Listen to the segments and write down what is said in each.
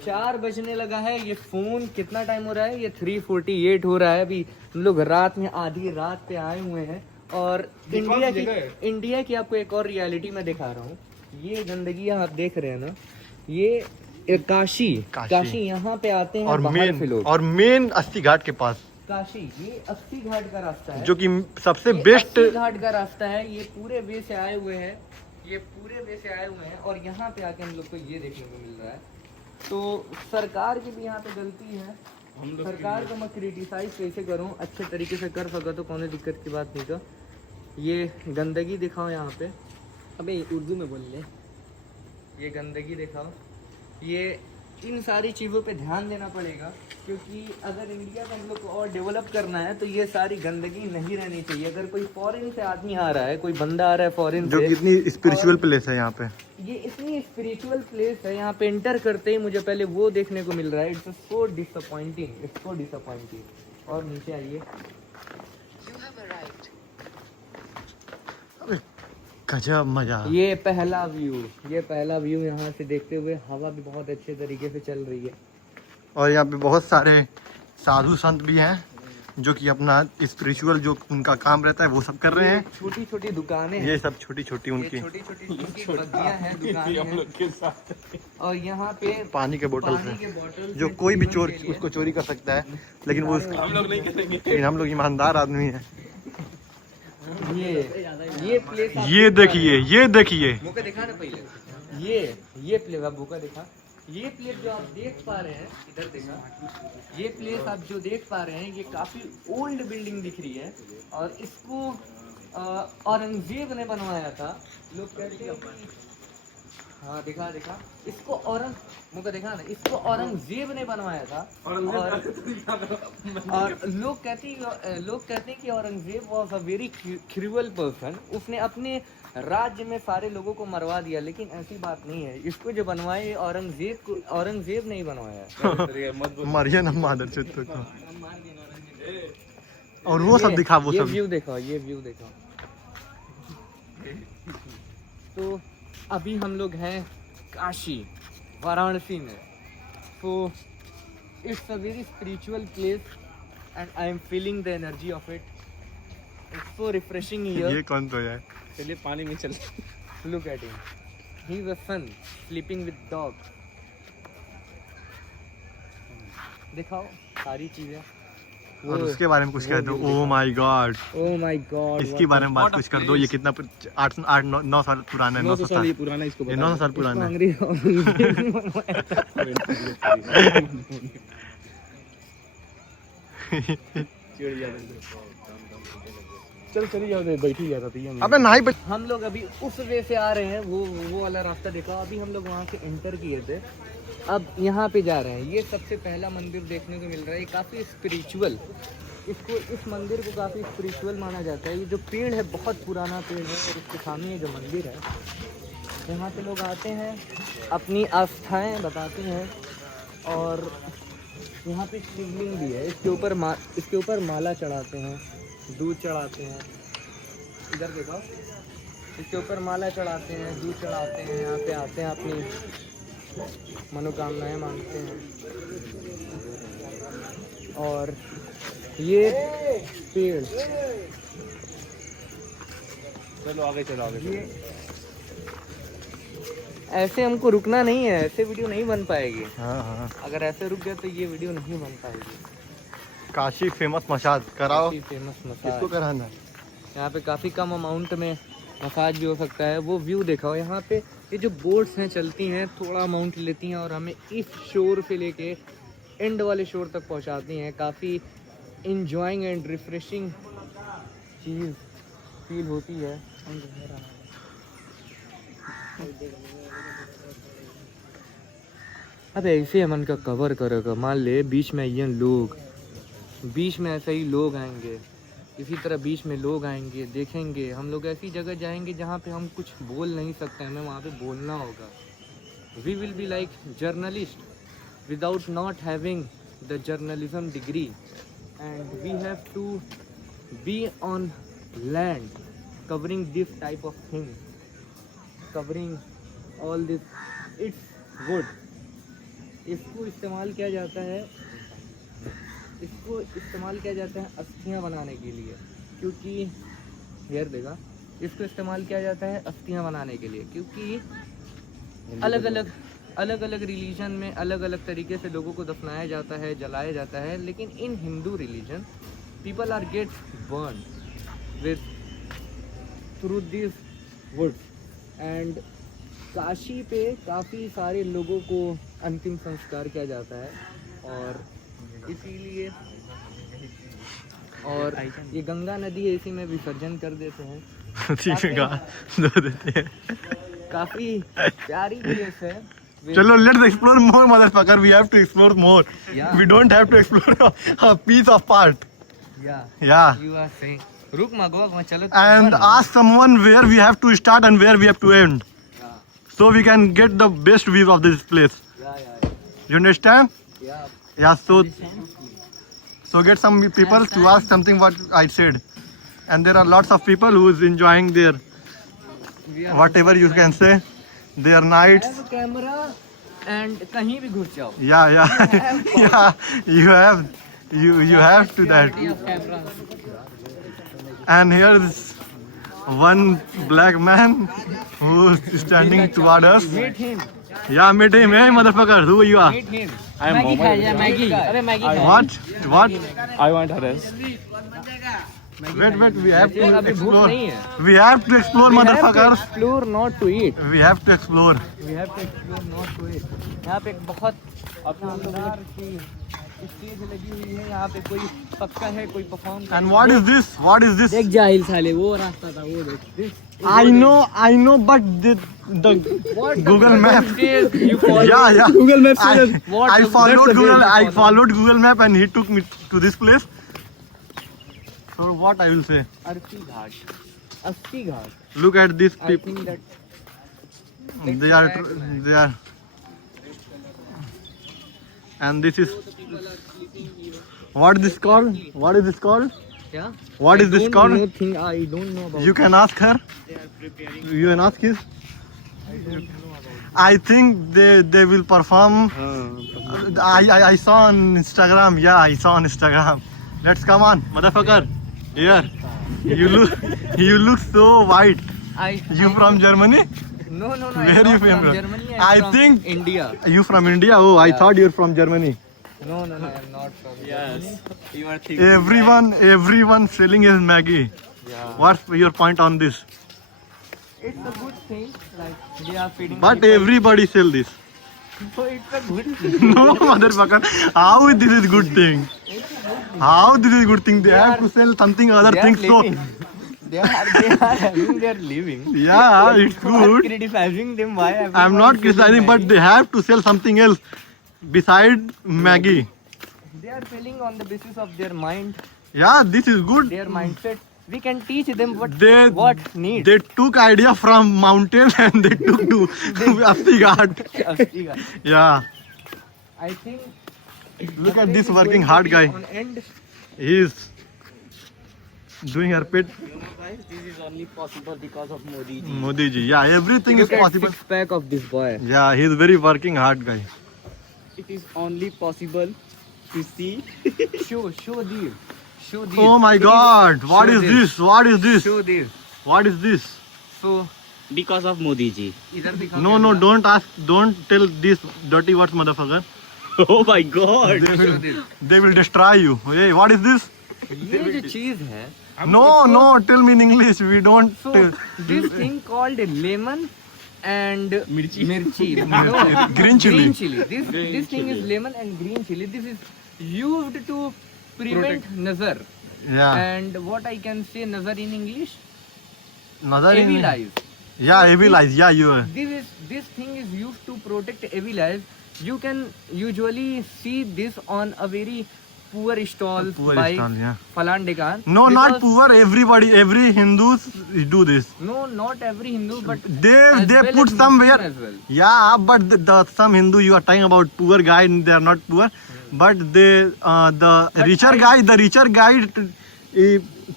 4 बजने लगा है। ये फोन कितना टाइम हो रहा है? ये 3:48 हो रहा है। अभी हम लोग रात में आधी रात पे आए हुए हैं। और इंडिया की आपको एक और रियलिटी मैं दिखा रहा हूँ। ये गंदगी आप देख रहे हैं ना, ये काशी यहाँ पे आते हैं बाहर से लोग। और मेन अस्सी घाट के पास काशी, ये 80 घाट का रास्ता है, जो कि सबसे ये बेस्ट 80 घाट का रास्ता है। ये पूरे वे से आए हुए हैं, और यहाँ पे आके हम लोग को ये देखने को मिल रहा है। तो सरकार की भी यहाँ पे गलती है। सरकार को मैं क्रिटिसाइज कैसे करूँ, अच्छे तरीके से कर सका तो कोई दिक्कत की बात नहीं। तो ये गंदगी दिखाओ यहाँ पे। अबे उर्दू में बोल ले। ये गंदगी दिखाओ। ये इन सारी चीज़ों पे ध्यान देना पड़ेगा, क्योंकि अगर इंडिया को हम लोग को और डेवलप करना है तो ये सारी गंदगी नहीं रहनी चाहिए। अगर कोई फॉरेन से आदमी आ रहा है, कोई बंदा आ रहा है फॉरेन जो से, कितनी स्पिरिचुअल प्लेस है यहाँ पे। ये इतनी स्पिरिचुअल प्लेस है, यहाँ पे एंटर करते ही मुझे पहले वो देखने को मिल रहा है। It's so disappointing. और नीचे आइए। गजब मजा। ये पहला व्यू यहाँ से देखते हुए। हवा भी बहुत अच्छे तरीके से चल रही है। और यहाँ पे बहुत सारे साधु संत भी हैं जो कि अपना स्पिरिचुअल जो उनका काम रहता है वो सब कर रहे हैं। छोटी छोटी दुकानें, ये सब छोटी छोटी उनकी बग्गियां हैं, दुकानें हैं। और यहाँ पे पानी के बोतल बोतल जो कोई भी चोर उसको चोरी कर सकता है, लेकिन वो हम लोग नहीं करेंगे, लेकिन हम लोग ईमानदार आदमी हैं। ये प्लेस ये देखिए मौका दिखा ना पहले। ये प्लेस आप मौका दिखा। ये प्लेस जो आप देख पा रहे हैं, इधर देखा। ये प्लेस आप जो देख पा रहे हैं, ये काफी ओल्ड बिल्डिंग दिख रही है। और इसको औरंगजेब ने बनवाया था। लोग कहते हैं हाँ दिखा इसको मुझे देखा ना, इसको औरंगजेब ने बनवाया था। और लोग कहते हैं कि Aurangzeb was a very cruel person. उसने अपने राज्य में सारे लोगों को मरवा दिया, लेकिन ऐसी बात नहीं है। इसको जो बनवाए औरंगजेब नहीं बनवाया। मरिए ना मादर चोद को। और वो सब दिखा, वो सब व्यू देखो, ये व्यू देखो। तो अभी हम लोग हैं काशी, वाराणसी में। तो it's a very spiritual place and I am feeling the energy of it. It's so refreshing here. ये कौन तो है? चलिए पानी में चल। Look at him, he is a sun sleeping with dog. दिखाओ सारी चीजें। और उसके बारे में कुछ कह दो। ओह माय गॉड, इसके बारे में बात कुछ कर दो। ये कितना 8-9 साल पुराना है। 900 साल पुराना, इसको 900 साल पुराना है। चली जाओ, बैठी जा रही है। अबे नहीं, हम लोग अभी उस वे से आ रहे हैं, वो वाला रास्ता देखा। अभी हम लोग वहाँ से एंटर किए थे, अब यहाँ पे जा रहे हैं। ये सबसे पहला मंदिर देखने को मिल रहा है। ये काफ़ी स्पिरिचुअल, इस मंदिर को काफ़ी स्पिरिचुअल माना जाता है। ये जो पेड़ है बहुत पुराना पेड़ है, और इसके सामने ये जो मंदिर है, यहाँ पे लोग आते हैं, अपनी आस्थाएं बताते हैं। और यहाँ पे शिवलिंग भी है। इसके ऊपर माला चढ़ाते हैं, दूध चढ़ाते हैं। इधर देखो, इसके ऊपर माला चढ़ाते हैं, दूध चढ़ाते हैं। यहाँ पे आते हैं, अपनी मनोकामनाएं मांगते हैं। और ये पेड़, चलो आगे। ये ऐसे हमको रुकना नहीं है, ऐसे वीडियो नहीं बन पाएगी। हाँ। अगर ऐसे रुक गया तो ये वीडियो नहीं बन पाएगी। काशी फेमस मसाज कराओ, फेमस मसाज किसको कराना है? यहाँ पे काफ़ी कम अमाउंट में मसाज भी हो सकता है। वो व्यू दिखाओ। यहाँ पे ये जो बोट्स हैं चलती हैं, थोड़ा अमाउंट लेती हैं और हमें इस शोर से लेके एंड वाले शोर तक पहुँचाती हैं। काफ़ी enjoying and refreshing cheese feel होती है। अब ऐसे अमन का कवर करेगा। मान ले बीच में ये लोग, बीच में ऐसे ही लोग आएंगे, इसी तरह बीच में लोग आएंगे, देखेंगे। हम लोग ऐसी जगह जाएंगे जहाँ पे हम कुछ बोल नहीं सकते, हमें वहाँ पे बोलना होगा। We will be like journalist without not having the journalism degree, and we have to be on land covering this type of thing, covering all this. It's wood, इसको इस्तेमाल किया जाता है, इसको इस्तेमाल किया जाता है अस्थियां बनाने के लिए, क्योंकि हेयर देगा, इसको इस्तेमाल किया जाता है अस्थियां बनाने के लिए, क्योंकि अलग अलग रिलीजन में अलग अलग तरीके से लोगों को दफनाया जाता है, जलाया जाता है, लेकिन in Hindu religion people are get burn with through this woods. And Kashi पे काफ़ी सारे लोगों को अंतिम संस्कार किया जाता है, और इसीलिए और ये गंगा नदी है, इसी में विसर्जन कर देते हैं। काफ़ी प्यारी प्लेस है। चलो, let's explore more, motherfucker. We have to explore more. Yeah. We don't have to explore a piece of part. Yeah. You are saying. रुक मगो चलो। And ask someone where we have to start and where we have to end, Yeah. so we can get the best view of this place. Yeah. You understand? Yeah. Yeah. So get some people to ask something what I said, and there are lots of people who is enjoying their We are whatever you can say, their nights. have a camera and कहीं भी घुस जाओ। Yeah. Yeah. You have to that. And here is one black man who is standing toward us. Meet him. Yeah, meet him. Hey, motherfucker, who you are? Meet him. I am Maggi खाया Mohammed. Maggi. अरे Maggi What? I want arrest. Wait. We have to अभी भूख explore. नहीं है। We have to explore, We have to motherfuckers. explore, not to eat. We have to explore. We have to explore, not to eat. यहाँ पे एक बहुत शानदार सी stage लगी हुई है। यहाँ पे कोई पक्का है, कोई perform. And what is this? What is this? देख जाहिल साले, वो रास्ता था, वो देख। I know, but the Google Map. You follow. Yeah. Google Maps. I followed Google Map and he took me to this place. So what I will say? अस्सी घाट। Look at these I people. think that They are. And this is. What is this called? क्या? What is this called? I don't know about. You can ask her. You can ask his. I think they will perform. I saw on Instagram. Yeah, I saw on Instagram. Let's come on, motherfucker. Here. You look so white. You from Germany? No. Where I'm you not from? Germany. I I'm from think- India. You from India? Oh, I thought you're from Germany. No, I am not from Germany. You are thinking. Everyone selling his Maggie. Yeah. What's your point on this? It's a good thing. Like they are feeding. But people. everybody sell this. So it's a good thing. No, motherfucker. How this is good thing? How this is good thing? They have to sell something other They are things. So living. They are having their living. yeah, it's So I'm good. criticizing them. Why? I'm everyone not is criticizing, selling but Maggi? they have to sell something else beside Maggie. They are selling on the basis of their mind, Yeah, this is good. their mindset. We can teach them what They needs. they took idea from mountain and they took to Asti Ghat. Yeah, I think. look the at place this is working going to hard be guy. On end. He is doing her pit. Guys, this is only possible because of Modi ji. Modi ji. Yeah, everything is Look at possible. six pack of this boy. Yeah, he is very working hard guy. It is only possible to see. Show these. Show these. Oh my Please God! What show is this? What is this? Show this. What is this? So Because of Modi ji. इधर दिखाओ No, camera. don't tell these dirty words, motherfucker. Oh my God. They will destroy you. Hey, what is this? ये जो चीज है. No, tell me in English. We don't. So this thing called lemon and Mirchi. No, Green chili. This thing is lemon and green chili. This is used to prevent nazar. Yeah. And what I can say nazar in English? Nazar in- Evil eyes. Yeah, evil eyes. Yeah, you are. This thing is used to protect evil eyes. You can usually see this on a very poor stall Poor by stall, yeah. Falan Dekan. No, not Because- poor. Every Hindus do this. No, not every Hindu, but They as they well put as somewhere. Muslim as well. Yeah, but the some Hindu you are talking about poor guy, and they are not poor, but they the richer guy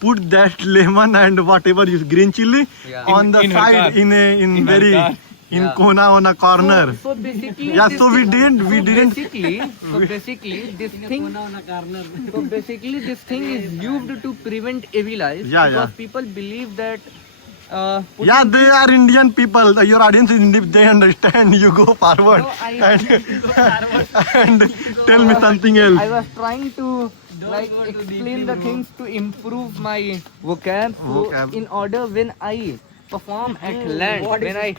put that lemon and whatever is green chili Yeah. on the In her side car. in In her very car. in Yeah. Kona on a corner. So basically, Yeah, this so we thing- didn't. So basically, this thing. So basically, this thing is used to prevent evil eyes. Yeah, because yeah. people believe that. Putting Yeah, they are Indian people. Your audience is Indian. They understand. You go forward No, I- and tell me something else. I was trying to like explain the things to improve my vocab. So Vocab. in order when I perform at land, when I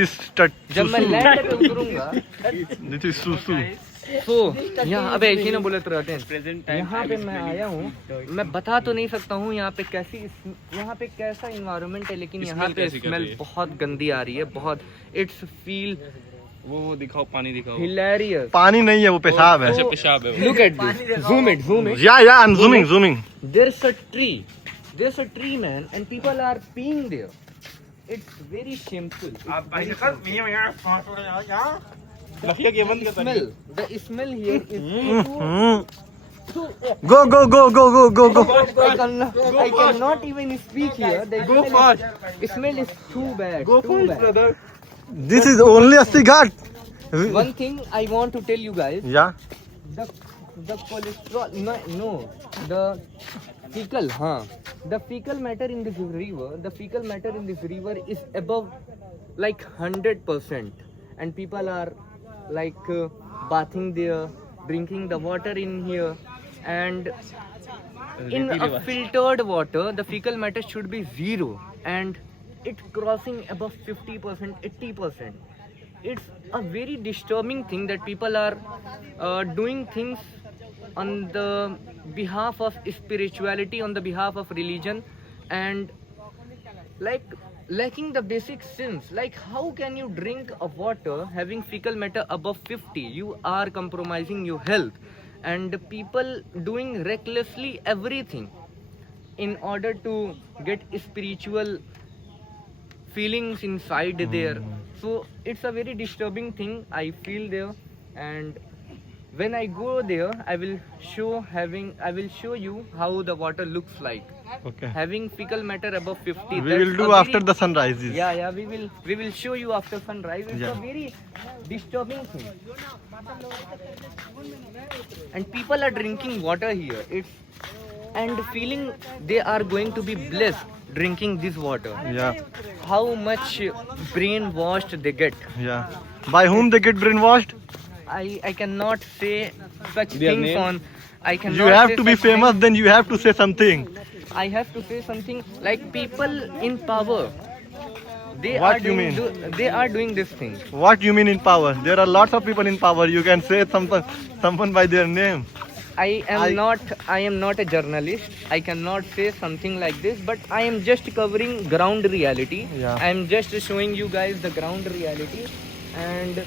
This जब मैं land पे उतरूंगा, This is Susu. तो यहाँ अबे ऐसे ना बोले तो यहाँ पे मैं आया हूँ, मैं बता तो नहीं सकता हूँ यहाँ पे यहाँ पे कैसा इन्वायरमेंट है, लेकिन यहाँ पे स्मेल बहुत गंदी आ रही है, बहुत इट्स फील वो दिखाओ, पानी दिखाओ। हिलेरियस। पानी नहीं है वो पेशाब है. पेशाब है वो। Look at this. Zoom it. Yeah, I'm zooming. There's a tree. There's a tree, man, and people are peeing there. It's very shameful. It's very shameful. Smell. The smell here is too. Go. I cannot even speak here. The smell is too bad. Too bad. This is only a cigarette. One thing I want to tell you guys. Yeah. The cholesterol, no, the fecal, the fecal matter in this river, is above like 100%, and people are like bathing there, drinking the water in here, and in a filtered water, the fecal matter should be 0, and it crossing above 50%, 80%. It's a very disturbing thing that people are doing things on the behalf of spirituality, on the behalf of religion, and like lacking the basic sense. Like, how can you drink a water having fecal matter above 50? You are compromising your health, and people doing recklessly everything in order to get spiritual feelings inside there. So it's a very disturbing thing I feel there, and when I go there, I will show you how the water looks like. Okay. Having fecal matter above 50. We will do after the sunrise. Yeah, we will show you after sunrise. It's Yeah. a very disturbing thing. And people are drinking water here. And feeling they are going to be blessed drinking this water. Yeah. How much brainwashed they get. Yeah. By whom they get brainwashed? I cannot say such Their things name? on. I cannot. You have say to be such things. famous, then you have to say something. I have to say something like people in power. They What are you doing, mean? they are doing this thing. What you mean in power? There are lots of people in power. You can say someone by their name. I am not a journalist. I cannot say something like this, but I am just covering ground reality. Yeah. I am just showing you guys the ground reality, and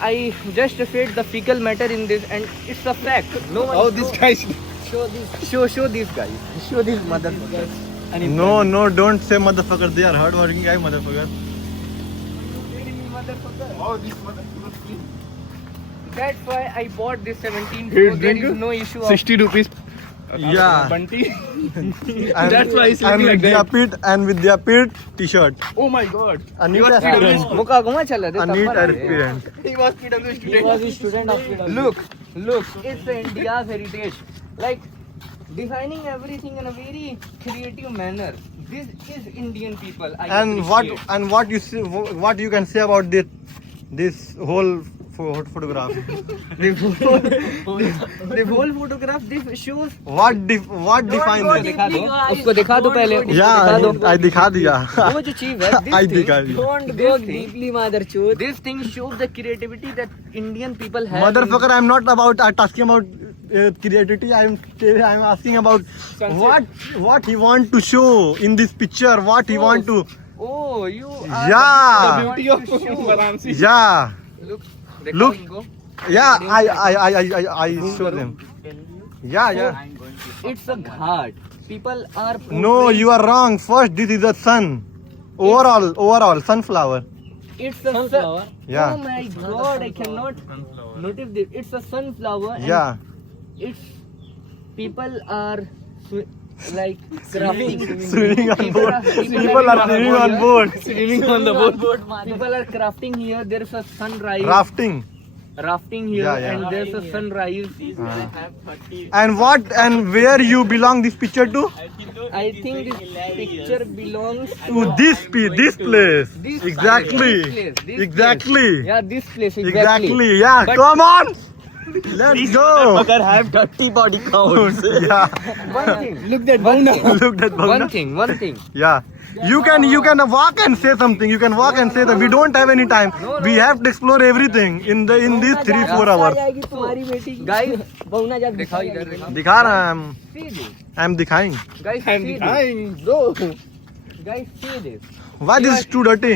I just said the fecal matter in this, and it's a fact. No one. Oh, this guy. Show these guys. Show these motherfuckers. No, don't say motherfucker. They are hardworking guy, motherfucker. That's why I bought this 17 Hey, because there drink is no issue of 60 rupees. Yeah. Bunty. And, That's why he's and looking with like Vidyapit t-shirt. Oh my god. A neat aspirant. मुका घुमा चला दे A neat aspirant. He was PW student. He was a student of PW. Look, it's India's heritage. Like designing everything in a very creative manner. This is Indian people. And what you can say about this whole photograph? the whole photograph this shows. What defines it? दिखा दो उसको दिखा दो पहले उसको Yeah, दिखा दो I दिखा दिया. वो जो चीज है this I thing, दिखा दिया. don't go deeply motherchode. This thing shows the creativity that Indian people have. Motherfucker, I'm not asking about creativity. I'm asking about what he want to show in this picture. What he want to. Oh, you are Yeah. the Beauty of Varanasi. Yeah. Look. Look. Iनको. Yeah, I show them. Yeah. It's a ghat. People are. No, you are wrong. First, this is the sun. Overall, sunflower. It's a sunflower. Yeah. Oh my god, I cannot notice this. It's a sunflower. And Yeah. It's people are like crafting. Swimming on board. People are swimming on board. Swimming on the boat. People are crafting here. There's a sunrise. Rafting. Rafting here, Yeah, yeah. and there's a sunrise. And what and where you belong this picture to? I think this picture belongs To this place. This Exactly. place, this Exactly. place. Yeah, this place exactly. Exactly. Yeah. But- Come on. Let's go. have 30 body counts. Yeah. One thing. Look that Look at One Bhavna. thing. Yeah. You can walk and say something. You can walk and say that we don't have any time. We have to explore everything in these 3-4 hours. तुम्हारी बेटी Guys, बहुना जब दिखाओ इधर दिखाओ. दिखा रहा है See this. I'm दिखाएं. Guys, see this. दो Guys, see this. Why this is too dirty?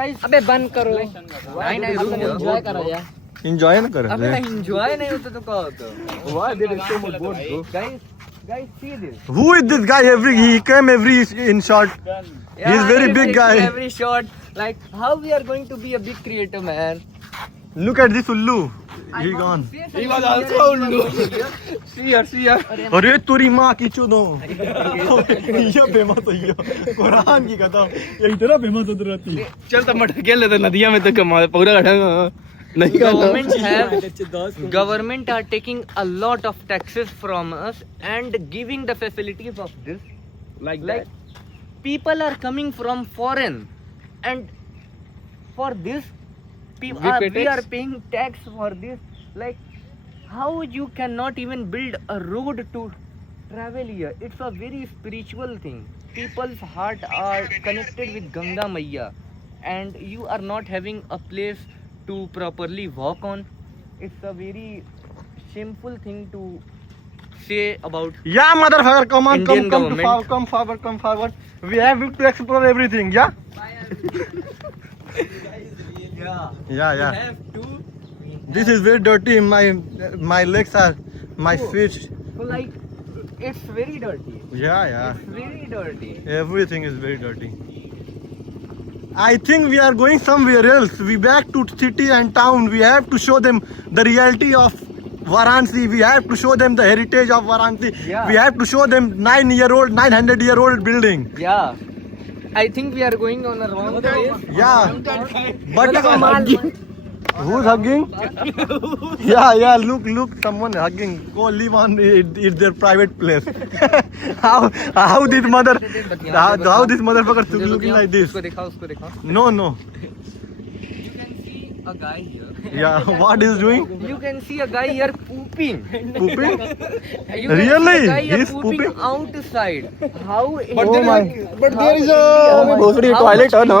Guys, अबे बंद करो. नहीं रुक जाओ. एंजॉय करो यार Enjoy ना कर अबे enjoy नहीं होता तो क्या होता? Why did it so much boat bro? Guys, see this. Who is this guy? He came every in shot. He's very big guy. Every shot. Like, how we are going to be a big creator, man? Look at this Ullu. He gone. He was also Ullu. See here. अरे तेरी माँ की चुदो. ये बेमत है ये. कुरान की कसम. ये इतना बेमत होती रहती है. चल तब मटक के लेते नदिया में तो कमा पूरा गढ़ा नहीं Government are taking a lot of taxes from us and giving the facilities of this. like People are coming from foreign, and for this We pay we tax? are paying tax for this. Like, how you cannot even build a road to travel here? It's a very spiritual thing. People's heart are connected with Ganga Maiya, and you are not having a place to properly walk on. It's a very shameful thing to say about. Yeah, motherfucker, come on, Indian come government. come forward. We have to explore everything. Yeah. Yeah. Have to This is very dirty. My legs are, my feet. like, it's very dirty. Yeah. It's very dirty. Everything is very dirty. I think we are going somewhere else. We back to city and town. We have to show them the reality of Varanasi. We have to show them the heritage of Varanasi. Yeah. We have to show them 900-year-old building. Yeah. I think we are going on a wrong place. Yeah. But who's hugging? Yeah. Look, someone hugging. Go live on it's their private place. how this motherfucker looking like this? उसको दिखाओ. No. You can see a guy here. Yeah. What is doing? You can see a guy here pooping. Pooping? You can Really? see a guy here He's pooping pooping? outside. How? But there is a घोसड़ी toilet, no?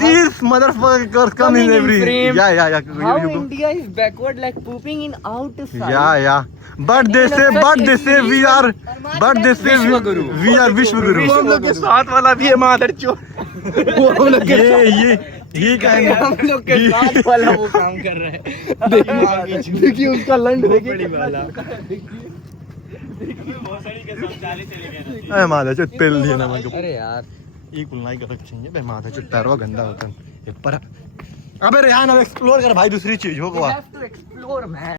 These motherfuckers come Coming in in every. frame. Yeah. How You go. India is backward, like pooping in outside. Yeah. But they say we are. But they say we are Vishwaguru. हम लोग के साथ वाला भी है मादर चो वो हम लोग के ये क्या है? हम लोग के साथ वाला वो काम कर रहा है. देखिए उसका लंड देखिए अरे मादा चुट पेल दिया ना मैं अरे यार. ये कुलनाई का तक चाहिए बे मादा चुट पैरवा गंदा होता है ये पर अबे रेहान अब एक्सप्लोर कर भाई दूसरी चीज हो We गवा have to explore, man.